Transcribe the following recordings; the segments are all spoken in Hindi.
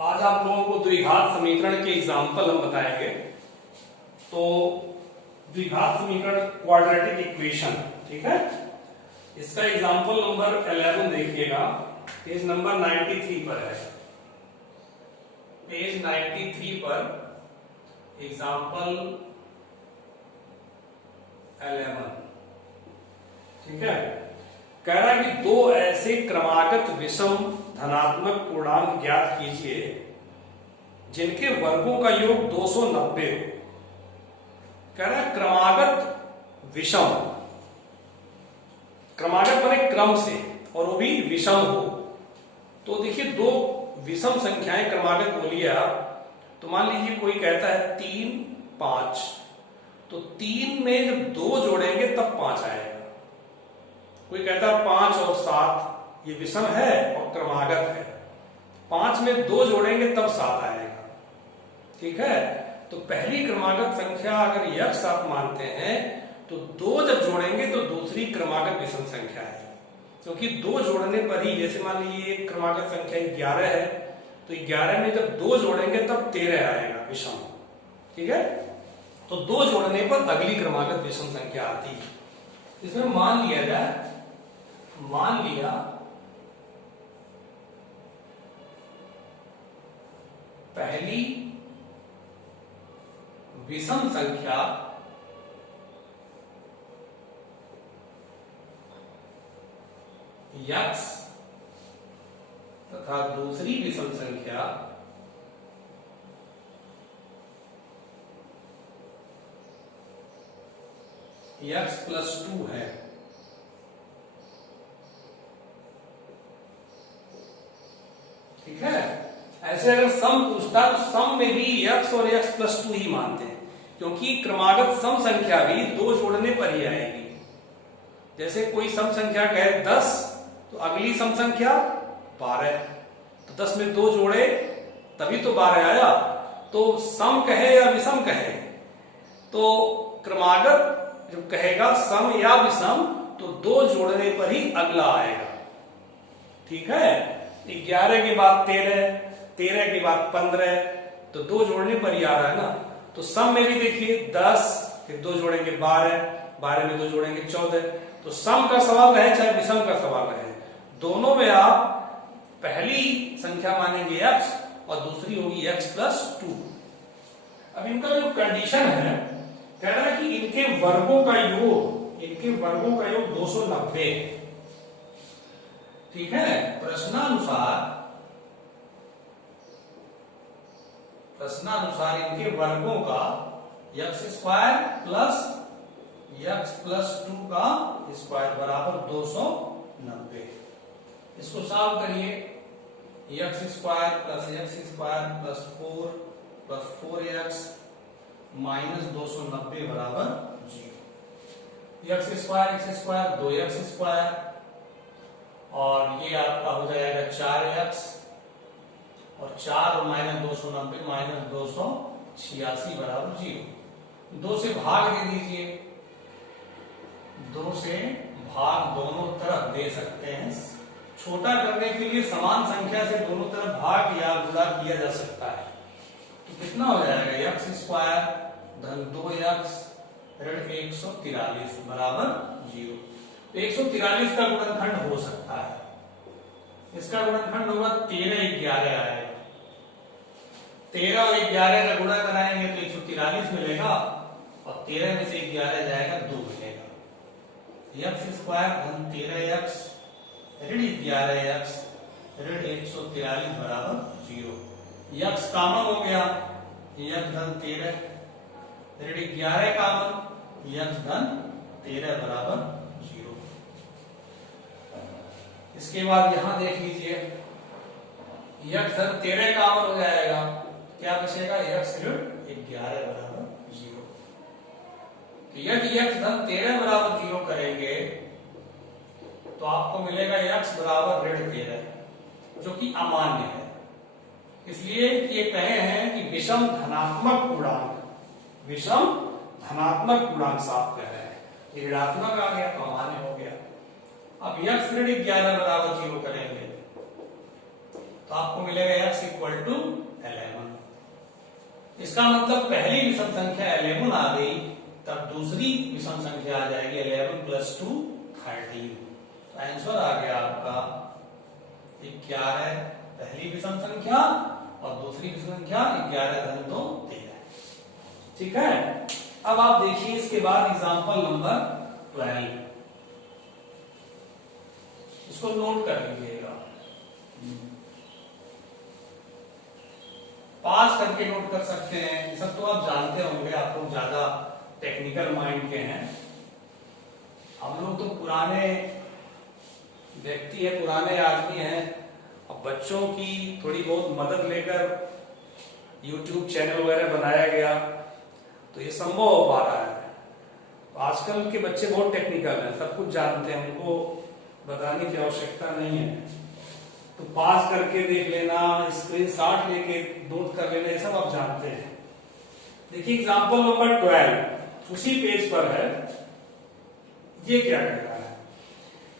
आज आप लोगों को द्विघात समीकरण के एग्जाम्पल हम बताएंगे। तो द्विघात समीकरण क्वाड्रेटिक इक्वेशन, ठीक है। इसका एग्जाम्पल नंबर 11 देखिएगा, पेज नंबर 93 पर है। पेज 93 पर एग्जाम्पल 11, ठीक है। कह रहा है कि दो ऐसे क्रमागत विषम धनात्मक पूर्णांक ज्ञात कीजिए जिनके वर्गों का योग 290 हो। कह रहा है क्रमागत विषम, क्रमागत माने क्रम से, और वो भी विषम हो। तो देखिए दो विषम संख्याएं क्रमागत बोलिए आप, तो मान लीजिए कोई कहता है 3, 5, तो 3 में जब 2 जोड़ेंगे तब 5 आएगा। कोई कहता है 5 और 7, ये विषम है और क्रमागत है, 5 में 2 जोड़ेंगे तब 7 आएगा, ठीक है। तो पहली क्रमागत संख्या अगर यक्ष आप मानते हैं तो 2 जब जोड़ेंगे तो दूसरी क्रमागत विषम संख्या है, क्योंकि 2 जोड़ने पर ही, जैसे मान लीजिए एक क्रमागत संख्या 11 है, तो 11 में जब 2 जोड़ेंगे तब 13 आएगा विषम, ठीक है। तो 2 जोड़ने पर अगली क्रमागत विषम संख्या आती है। इसमें मान लिया जाए, मान लिया पहली विषम संख्या यक्स तथा दूसरी विषम संख्या यक्स प्लस 2 है। ठीक है। ऐसे अगर सम पूछता तो सम में भी यक्स और यक्स प्लस 2 ही मानते हैं, क्योंकि क्रमागत सम संख्या भी 2 जोड़ने पर ही आएगी। जैसे कोई सम संख्या कहे 10, तो अगली सम संख्या 12, तो 10 में 2 जोड़े तभी तो 12 आया। तो सम कहे या विषम कहे, तो क्रमागत जब कहेगा सम या विषम तो 2 जोड़ने पर ही अगला आएगा, ठीक है। 11 के बाद 13, 13 के बाद 15, तो 2 जोड़ने पर ही आ रहा है ना। तो सम में भी देखिए 10, फिर 2 जोड़ेंगे 12, 12 में 2 जोड़ेंगे 14। तो सम का सवाल रहे चाहे विषम का सवाल रहे, दोनों में आप पहली संख्या मानेंगे x और दूसरी होगी x प्लस 2। अब इनका जो कंडीशन है, कह रहा है कि इनके वर्गों का योग, इनके वर्गों का योग 290, ठीक है। प्रश्नानुसार इनके वर्गों का x square plus x plus 2 का स्क्वायर बराबर 290। इसको सॉल्व करिए, x square plus x square plus 4 plus 4x minus 290 बराबर 0। यक्स स्क्वायर 2x स्क्वायर, और ये आपका हो जाएगा 4x, और 4 और माइनस 290 माइनस 286 बराबर 0। 2 से भाग दे दीजिए, 2 से भाग दोनों तरफ दे सकते हैं। छोटा करने के लिए समान संख्या से दोनों तरफ भाग या गुणा किया जा सकता है। तो कितना हो जाएगा, यक्स स्क्वायर धन 2x ऋण 143 बराबर 0। 143 का गुणनखंड हो सकता है, इसका गुणनखंड होगा 13, 11 आएगा। 13 और 11 का गुणा कराएंगे तो 143 मिलेगा, और 13 में से 11 जाएगा 2 मिलेगा। यक्स स्क्वायर धन 13x ऋण 11x ऋण 143 बराबर 0। यक्स कॉमन हो गया, यक्स धन 13 ऋण 11 कॉमन, यक्स धन 13 बराबर 0। इसके बाद यहां देख लीजिए, यक्स धन 13 कॉमन हो जाएगा, क्या बचेगा, यक्स ऋण 11 बराबर 0। तो यदि यक्स धन 13 बराबर 0 करेंगे तो आपको मिलेगा यक्स बराबर ऋण 13, जो कि अमान्य है। इसलिए ये कहे हैं कि विषम धनात्मक पूर्णांक, विषम धनात्मक पूर्णांक साफ कह रहे हैं। ये ऋणात्मक आ गया तो अमान्य हो गया। अब यक्स ऋण 11 बराबर 0 करेंगे तो आपको मिलेगा x इक्वल टू 11। इसका मतलब पहली विषम संख्या 11 आ गई, तब दूसरी विषम संख्या आ जाएगी 11 प्लस 2 13। तो आंसर आ गया आपका 11 पहली विषम संख्या और दूसरी विषम संख्या 11 धन 2 13। ठीक है, अब आप देखिए इसके बाद एग्जांपल नंबर 12, इसको नोट कर लीजिएगा, पास करके नोट कर सकते हैं। सब तो आप जानते होंगे, आप लोग ज्यादा टेक्निकल माइंड के हैं, हम लोग तो पुराने व्यक्ति है, पुराने आदमी हैं। अब बच्चों की थोड़ी बहुत मदद लेकर YouTube चैनल वगैरह बनाया गया तो ये संभव हो पा रहा है। आजकल के बच्चे बहुत टेक्निकल हैं, सब कुछ जानते हैं, उनको बताने की आवश्यकता नहीं है। तो पास करके देख लेना, स्क्रीनशॉट लेके नोट कर लेना, ये सब आप जानते हैं। देखिए एग्जांपल नंबर 12 उसी पेज पर है। ये क्या कह रहा है?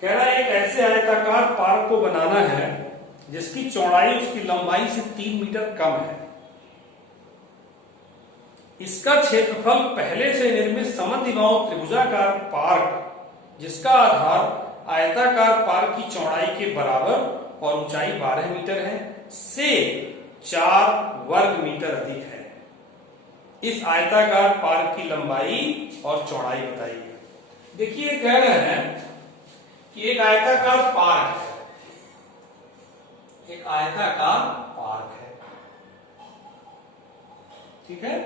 कह रहा है एक ऐसे आयताकार पार्क को बनाना है जिसकी चौड़ाई उसकी लंबाई से 3 मीटर कम है। इसका क्षेत्रफल पहले से निर्मित समद्विबाहु त्रिभुजाकार पार्क जिसका आधार आयताकार पार्क की चौड़ाई के बराबर और ऊंचाई 12 मीटर है से 4 वर्ग मीटर अधिक है। इस आयताकार पार्क की लंबाई और चौड़ाई बताइए। देखिए कह रहे हैं कि एक आयताकार पार्क है, एक आयताकार पार्क है, ठीक है,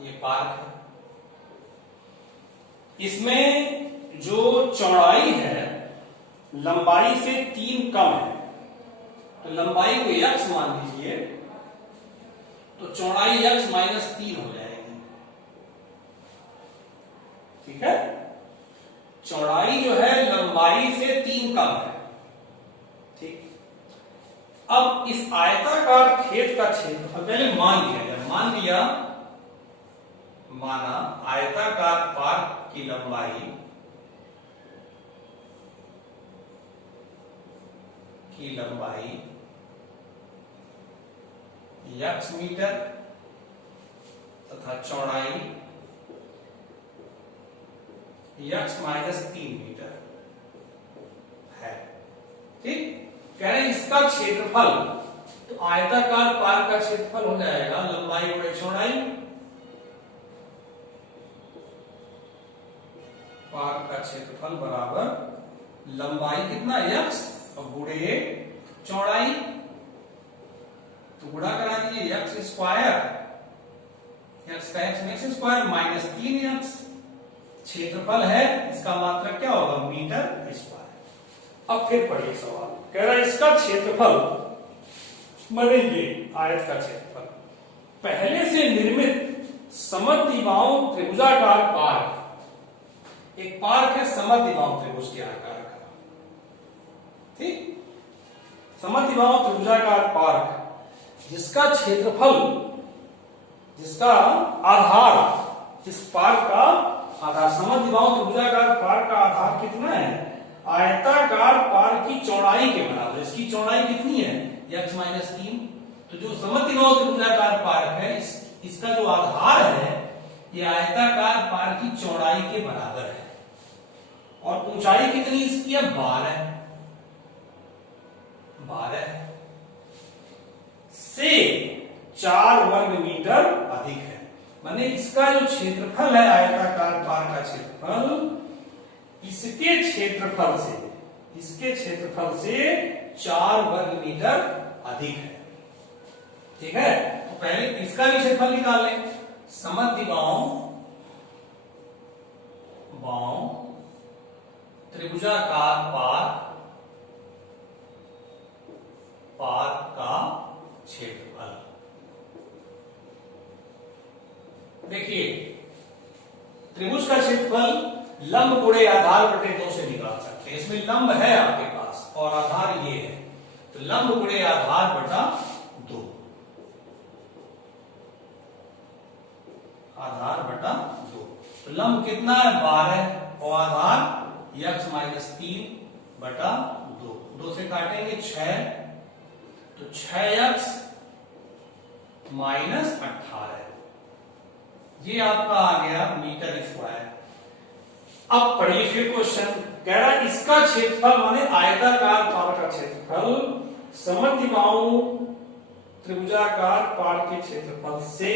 ये पार्क है। इसमें जो चौड़ाई है लंबाई से 3 कम है, तो लंबाई को x मान लीजिए, तो चौड़ाई x माइनस 3 हो जाएगी। ठीक है, चौड़ाई जो है लंबाई से 3 कम है। ठीक, अब इस आयताकार खेत का क्षेत्रफल पहले मान लिया जाए। मान लिया, माना आयताकार पार्क की लंबाई x मीटर तथा चौड़ाई x माइनस 3 मीटर है। ठीक, कह रहे हैं इसका क्षेत्रफल, तो आयताकार पार्क का क्षेत्रफल हो जाएगा लंबाई गुणे चौड़ाई, पार्क का क्षेत्रफल बराबर लंबाई कितना x और गुणे चौड़ाई, तो गुणा करा दीजिए x स्क्वायर, x का x में x स्क्वायर माइनस 3x, क्षेत्रफल है इसका मात्रक क्या होगा मीटर स्क्वायर। अब फिर पढ़िए सवाल, कह रहा है इसका क्षेत्रफल बनेंगे आयत का क्षेत्रफल पहले से निर्मित समद्विबाहु त्रिभुजाकार पार्क, एक पार्क है समद्विबाहु त्रिभुज के आकार का, ठीक, समद्विबाहु त्रिभुजाकार पार्क जिसका क्षेत्रफल, जिसका आधार, जिस पार्क का आधार, समद्विबाहु त्रिभुजाकार पार्क का आधार कितना है आयताकार पार्क की चौड़ाई के बराबर। इसकी चौड़ाई कितनी है x माइनस 3, तो जो समद्विबाहु त्रिभुजाकार पार्क है इसका जो आधार है ये आयताकार पार्क की चौड़ाई के बराबर है, और ऊंचाई कितनी इसकी है 12 से 4 वर्ग मीटर अधिक है। माने इसका जो क्षेत्रफल है आयताकार पार्क का क्षेत्रफल इसके क्षेत्रफल से, इसके क्षेत्रफल से 4 वर्ग मीटर अधिक है। ठीक है, तो पहले इसका भी क्षेत्रफल निकाल लें। समद्विबाहु त्रिभुजाकार पार्क का क्षेत्रफल, देखिए त्रिभुज का क्षेत्रफल लंब गुणे आधार बटे 2 से निकाल सकते हैं। इसमें लंब है आपके पास और आधार ये है, तो लंब गुणे आधार बटा 2, आधार बटा 2, तो लंब कितना है 12 और आधार x माइनस 3 बटा 2, 2 से काटेंगे 6 तो 6x माइनस 18, ये आपका आ गया मीटर स्क्वायर। अब पढ़िए फिर क्वेश्चन कह रहा है इसका क्षेत्रफल माने आयताकार पार्क का क्षेत्रफल समद्विबाहु त्रिभुजाकार पार्क के क्षेत्रफल से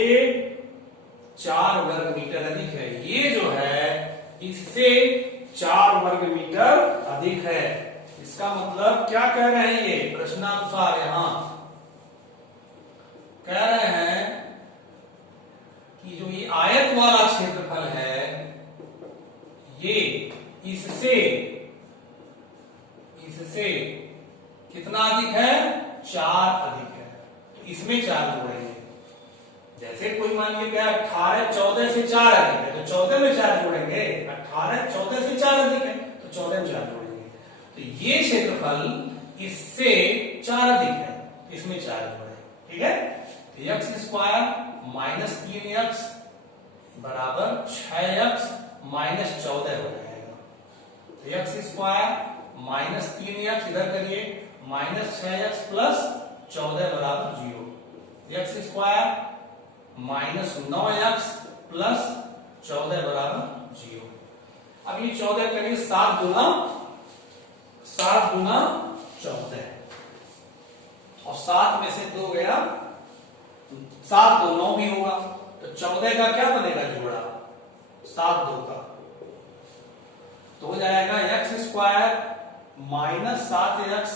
4 वर्ग मीटर अधिक है। ये जो है इससे 4 वर्ग मीटर अधिक है। इसका मतलब क्या कह रहे हैं, ये प्रश्नानुसार यहां कह रहे हैं कि जो ये आयत वाला क्षेत्रफल है ये इससे कितना अधिक है, 4 अधिक है। तो इसमें 4 जोड़ेंगे। जैसे कोई मान लीजिए 18 14 से 4 अधिक है तो 14 में 4 जोड़ेंगे, 18 14 से 4 अधिक है तो 14 में 4 जोड़ेंगे। तो ये क्षेत्रफल इससे 4 अधिक है, इसमें 4 जोड़े, ठीक है। तो एक्स स्क्वायर माइनस 3x बराबर 6x माइनस 14 हो जाएगा। तो एक्स स्क्वायर माइनस 3x इधर करिए माइनस 6x प्लस 14 बराबर 0। X square minus 9x plus 14 बराबर 0। अब ये 14 करिए 7 गुना 14 और 7 में से 2 गया, 7 2 9 भी होगा। तो 14 का क्या बनेगा जोड़ा, 7 2 का, तो हो जाएगा x square minus 7x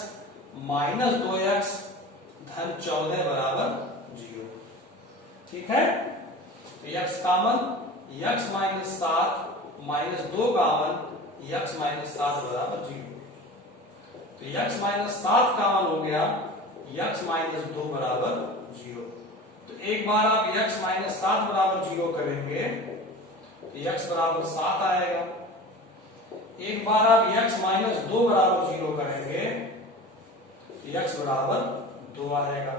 minus 2x धन 14 बराबर 0, ठीक है। तो x common, x minus 7 minus 2 common, x minus 7 बराबर 0। तो x माइनस 7 कॉमन हो गया, x माइनस 2 बराबर 0। तो एक बार आप x माइनस 7 बराबर 0 करेंगे तो x बराबर 7 आएगा। एक बार आप x माइनस 2 बराबर 0 करेंगे तो x बराबर 2 आएगा,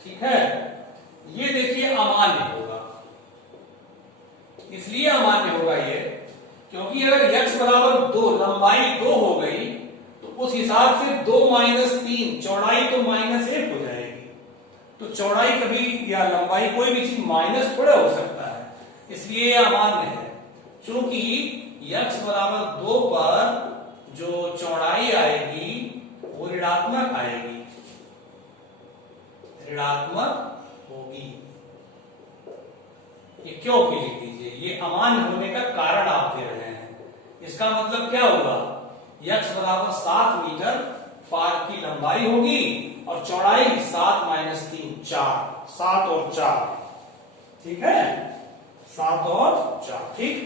ठीक है। ये देखिए अमान्य होगा, इसलिए अमान्य होगा ये क्योंकि अगर x बराबर 2 लंबाई 2 हो गई तो उस हिसाब से 2 माइनस 3 चौड़ाई तो माइनस 1 हो जाएगी। तो चौड़ाई कभी या लंबाई कोई भी चीज माइनस थोड़ा हो सकता है, इसलिए यह अमान्य है। क्योंकि x बराबर 2 पर जो चौड़ाई आएगी वो ऋणात्मक आएगी, ऋणात्मक होगी। ये क्यों की लिख दीजिए, ये अमान्य होने का कारण आप दे रहे हैं। इसका मतलब क्या होगा, x बराबर 7 मीटर पार्क की लंबाई होगी और चौड़ाई 7 माइनस 3 4, 7 और 4, ठीक है, 7 और 4, ठीक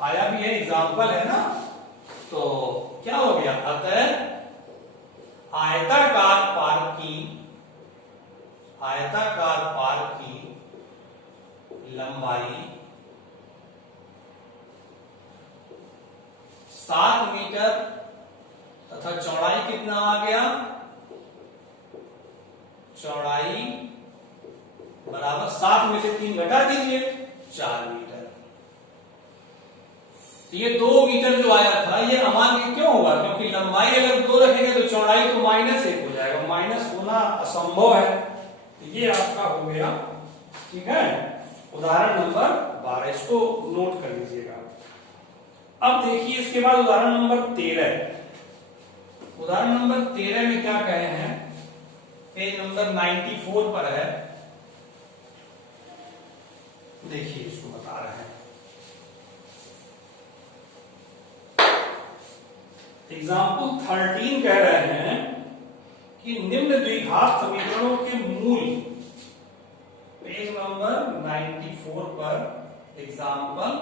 आया भी है, एग्जाम्पल है ना। तो क्या हो गया, अतः आयताकार पार्क की लंबाई 7 मीटर तथा चौड़ाई कितना आ गया, चौड़ाई बराबर 7 में से 3 घटा दीजिए 4 मीटर। ये 2 मीटर जो आया था ये अमान्य क्यों होगा, क्योंकि लंबाई अगर 2 रखेंगे तो चौड़ाई तो माइनस 1 हो जाएगा, माइनस होना असंभव है। ये आपका हो गया, ठीक है, उदाहरण नंबर 12, इसको नोट कर लीजिएगा। अब देखिए इसके बाद उदाहरण नंबर 13। उदाहरण नंबर 13 में क्या कहे हैं, पेज नंबर 94 पर है, देखिए इसको बता रहे हैं। एग्जाम्पल 13 कह रहे हैं कि निम्न द्विघात समीकरणों के मूल, पेज नंबर 94 पर एग्जाम्पल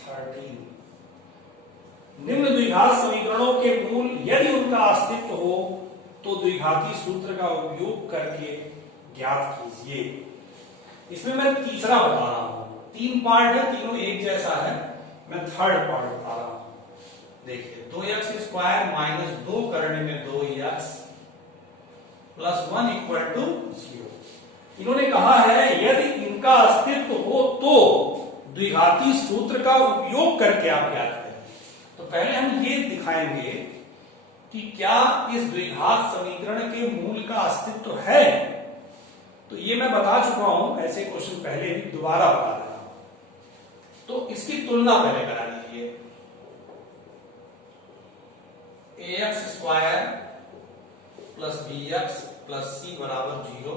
13, निम्न द्विघात समीकरणों के मूल यदि उनका अस्तित्व हो तो द्विघाती सूत्र का उपयोग करके ज्ञात कीजिए। इसमें मैं तीसरा बता रहा हूं, 3 पार्ट है, तीनों एक जैसा है, मैं थर्ड पार्ट बता रहा हूं। देखिए 2x स्क्वायर माइनस 2 करने में 2x प्लस 1 इक्वल टू 0। इन्होंने कहा है यदि इनका अस्तित्व हो तो द्विघाती सूत्र का उपयोग करके आप ज्ञात करें। तो पहले हम ये दिखाएंगे कि क्या इस द्विघात समीकरण के मूल का अस्तित्व है, तो ये मैं बता चुका हूं, ऐसे क्वेश्चन पहले भी दोबारा बता रहा हूं। तो इसकी तुलना पहले करा लीजिए। ax² plus bx plus c बराबर 0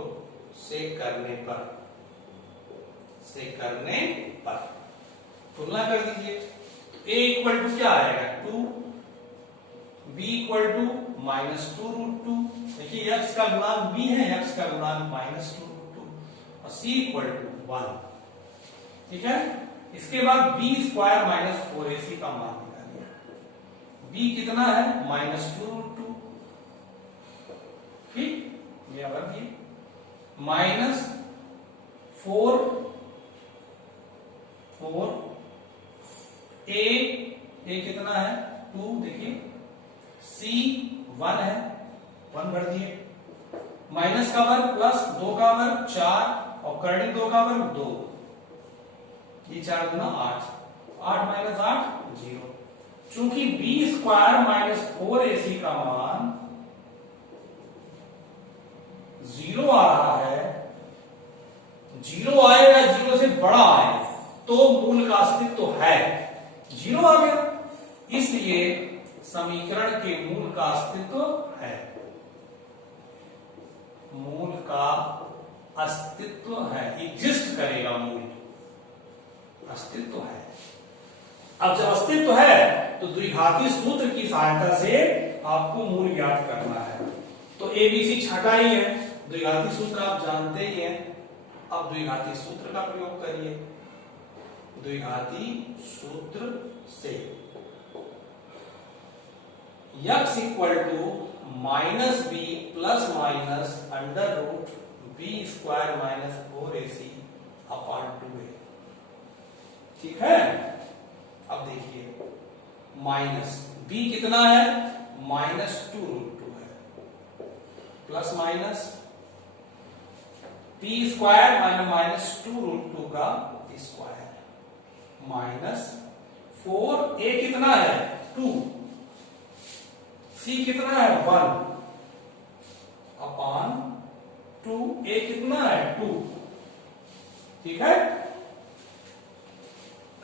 से करने पर तुलना कर दीजिए। a इक्वल टू क्या आएगा 2, b इक्वल टू -2√2, देखिए x का गुणांक b है, x का गुणांक -2√2 और c इक्वल टू 1। ठीक है, इसके बाद b² माइनस 4ac का मान निकालिए। b कितना है -2√2, ठीक, ये अब -4 a कितना है 2, देखिए c 1 है, 1 भर दिए, माइनस का वर्ग प्लस 2 का वर्ग 4 और करणी 2 का वर्ग 2, ये 4 गुना 8, 8 माइनस 8 0। चूंकि b² माइनस 4ac का मान 0 आ रहा है, 0 आए या 0 से बड़ा आए तो मूल का अस्तित्व है, 0 आ गया, इसलिए समीकरण के मूल का अस्तित्व है, मूल का अस्तित्व है, एग्जिस्ट करेगा, मूल अस्तित्व है। अब जब अस्तित्व है तो द्विघाती सूत्र की सहायता से आपको मूल ज्ञात करना है। तो एबीसी छठा ही है, द्विघाती सूत्र आप जानते ही हैं। अब द्विघाती सूत्र का प्रयोग करिए। द्विघाती सूत्र से x equal to -b plus minus √b² minus 4ac upon 2a। ठीक है, अब देखिए माइनस b कितना है -2√2 है, प्लस माइनस p² माइनस -2√2 का स्क्वायर माइनस 4a कितना है 2, c कितना है 1 अपॉन 2a कितना है 2। ठीक है,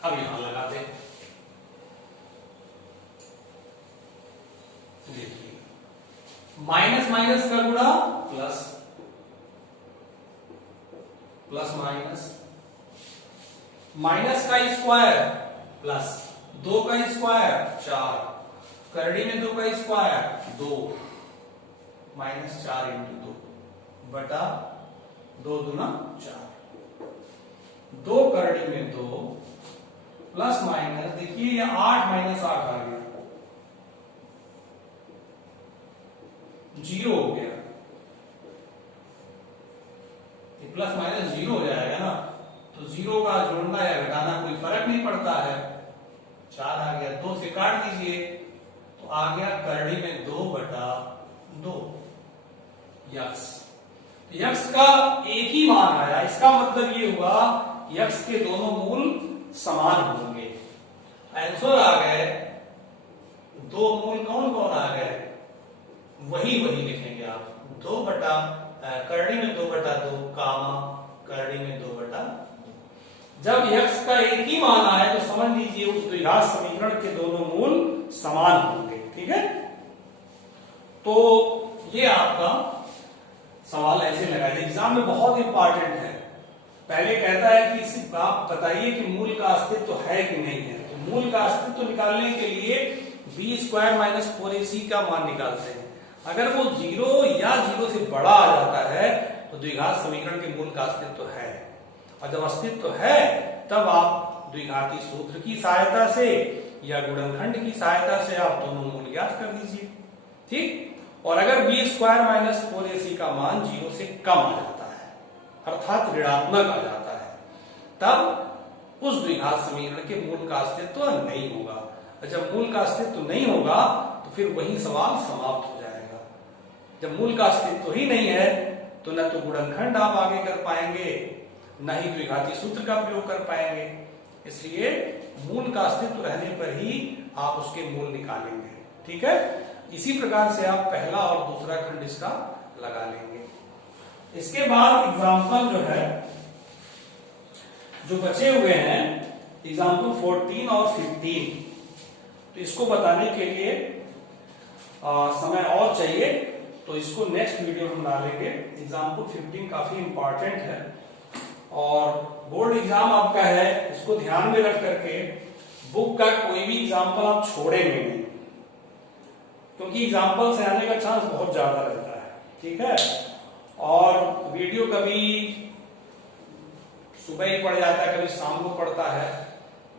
अब यहां लगा दे, देखिए माइनस माइनस का गुणा प्लस, प्लस माइनस, माइनस का स्क्वायर प्लस 2 का स्क्वायर 4, करड़ी में 2 का स्क्वायर 2, -4 × 2 बटा 2 दूना 4, 2 करड़ी में 2 प्लस माइनस, देखिए ये 8 माइनस 8 आ गया, 0 हो गया, प्लस माइनस 0 हो जाएगा ना, तो 0 का जोड़ना या घटाना कोई फर्क नहीं पड़ता है, 4 आ गया, 2 से काट दीजिए तो आ गया करड़ी में 2 बटा 2 यक्स। यक्स का एक ही मान आया, इसका मतलब ये हुआ यक्स के दोनों मूल समान होंगे। आंसर आ गए, 2 मूल कौन कौन आ गए, वही लिखेंगे आप, 2 बटा करड़ी में 2 बटा 2 कामा करड़ी में 2 बटा 2। जब x का एक ही मान आए तो समझ लीजिए उस द्विघात समीकरण के दोनों मूल समान होंगे। ठीक है, तो ये आपका सवाल ऐसे लगाइए, एग्जाम में बहुत इंपॉर्टेंट है। पहले कहता है कि सिर्फ आप बताइए कि मूल का अस्तित्व है कि नहीं है, तो मूल का अस्तित्व निकालने के लिए b² माइनस 4ac का मान निकालते हैं। अगर वो 0 या 0 से बड़ा आ जाता है तो द्विघात समीकरण के मूल का अस्तित्व है, और जब अस्तित्व है तब आप द्विघाती सूत्र की सहायता से या गुणनखंड की सहायता से आप दोनों मूल ज्ञात कर लीजिए। ठीक, और अगर b² माइनस 4ac का मान 0 से कम आ जाता है, अर्थात ऋणात्मक आ जाता है, तब उस द्विघात समीकरण के मूल का अस्तित्व नहीं होगा। और जब मूल का अस्तित्व नहीं होगा तो फिर वही सवाल समाप्त हो जाएगा। जब मूल का अस्तित्व ही नहीं है तो न तो गुणनखंड आप आगे कर पाएंगे, न ही द्विघाती सूत्र का प्रयोग कर पाएंगे। इसलिए मूल का अस्तित्व रहने पर ही आप उसके मूल निकालेंगे। ठीक है, इसी प्रकार से आप पहला और दूसरा खंड इसका लगा लेंगे। इसके बाद एग्जाम्पल जो है, जो बचे हुए हैं एग्जाम्पल 14 और 15, तो इसको बताने के लिए समय और चाहिए, तो इसको नेक्स्ट वीडियो में डालेंगे। एग्जाम्पल 15 काफी इंपॉर्टेंट है और बोर्ड एग्जाम आपका है, इसको ध्यान में रख करके बुक का कोई भी एग्जाम्पल आप छोड़ेंगे नहीं, क्योंकि एग्जाम्पल से आने का चांस बहुत ज्यादा रहता है। ठीक है, और वीडियो कभी सुबह ही पड़ जाता है, कभी शाम को पड़ता है,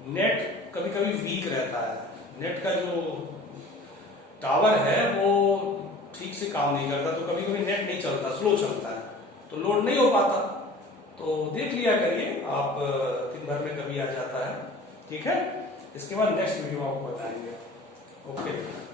नेट कभी कभी वीक रहता है, नेट का जो टावर है वो ठीक से काम नहीं करता, तो कभी कभी नेट नहीं चलता, स्लो चलता है, तो लोड नहीं हो पाता। तो देख लिया करिए आप, दिन भर में कभी आ जाता है। ठीक है, इसके बाद नेक्स्ट वीडियो आपको बताएंगे। ओके।